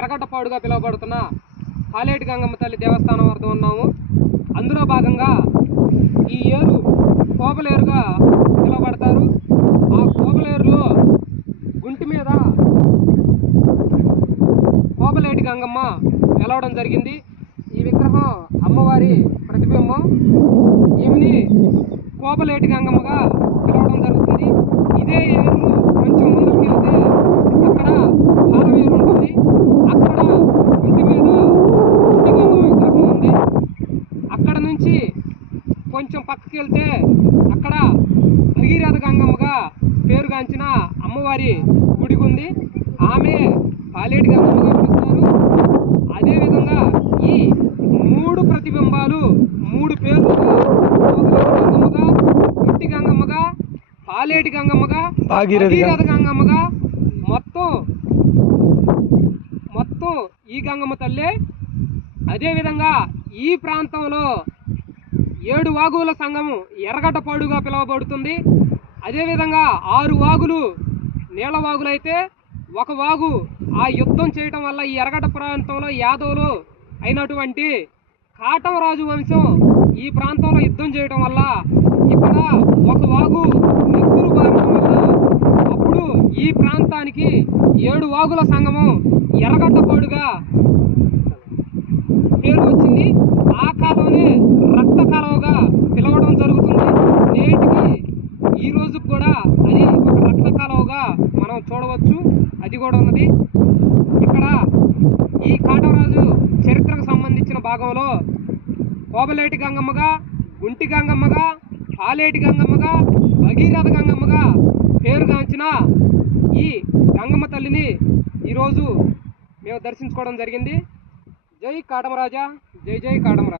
ఎర్రగడ్డపాడుగా పిలువబడుతున్న పాలేటి గంగమ్మ తల్లి దేవస్థానం వద్ద ఉన్నాము. అందులో భాగంగా ఈ ఏరు కోపలేరుగా పిలువబడతారు. ఆ కోపలేరులో గుంటి మీద కోపలేటి గంగమ్మ పిలవడం జరిగింది. ఈ విగ్రహం అమ్మవారి ప్రతిబింబం. ఈమెని కోపలేటి గంగమ్మగా పిలవడం జరుగుతుంది. ఇదే ఏరు కొంచెం ముందుకు వెళ్తే అక్కడ పాలవేరు ఉంటుంది. అక్కడ గుంటి మీద గుంటి గంగమ్మ విగ్రహం ఉంది. అక్కడ నుంచి కొంచెం పక్కకి వెళ్తే అక్కడ భగీరథ గంగమ్మగా పేరుగాంచిన అమ్మవారి గుడి ఉంది. ఆమె పాలేటి గంగమ్మగా పిలుస్తారు. అదేవిధంగా ఈ మూడు ప్రతిబింబాలు మూడు పేర్లుగా గంగమ్మగా, గుంటి గంగమ్మగా, పాలేటి గంగమ్మగా, భగీరథ గంగమ్మగా మొత్తం ఈ గంగమ్మ తల్లే. అదేవిధంగా ఈ ప్రాంతంలో 7 వాగుల సంగమం ఎర్రగడ్డపాడుగా పిలువబడుతుంది. అదేవిధంగా 6 వాగులు నీళ్ళ వాగులైతే ఒక వాగు ఆ యుద్ధం చేయటం వల్ల ఈ ఎర్రగడ్డ ప్రాంతంలో యాదవులు అయినటువంటి కాటమరాజు వంశం ఈ ప్రాంతంలో యుద్ధం చేయటం వల్ల ఇక్కడ ఒక వాగు నెత్తురు బారటం వల్ల అప్పుడు ఈ ప్రాంతానికి 7 వాగుల సంగమం ఎర్రగడ్డపాడుగా పేరు వచ్చింది. ఆ కాలంలోనే రక్త కాలువగా పిలవడం జరుగుతుంది. నేటికి ఈ రోజు కూడా అది ఒక రక్త కాలువగా మనం చూడవచ్చు. అది కూడా ఉన్నది. ఇక్కడ ఈ కాటమరాజు చరిత్రకు సంబంధించిన భాగంలో కోపలేటి గంగమ్మగా, గుంటి గంగమ్మగా, పాలేటి గంగమ్మగా, భగీరథ గంగమ్మగా పేరుగాంచిన ఈ గంగమ్మ తల్లిని ఈరోజు మేము దర్శించుకోవడం జరిగింది. జై కాటమరాజా, జై జై కాటమరాజా.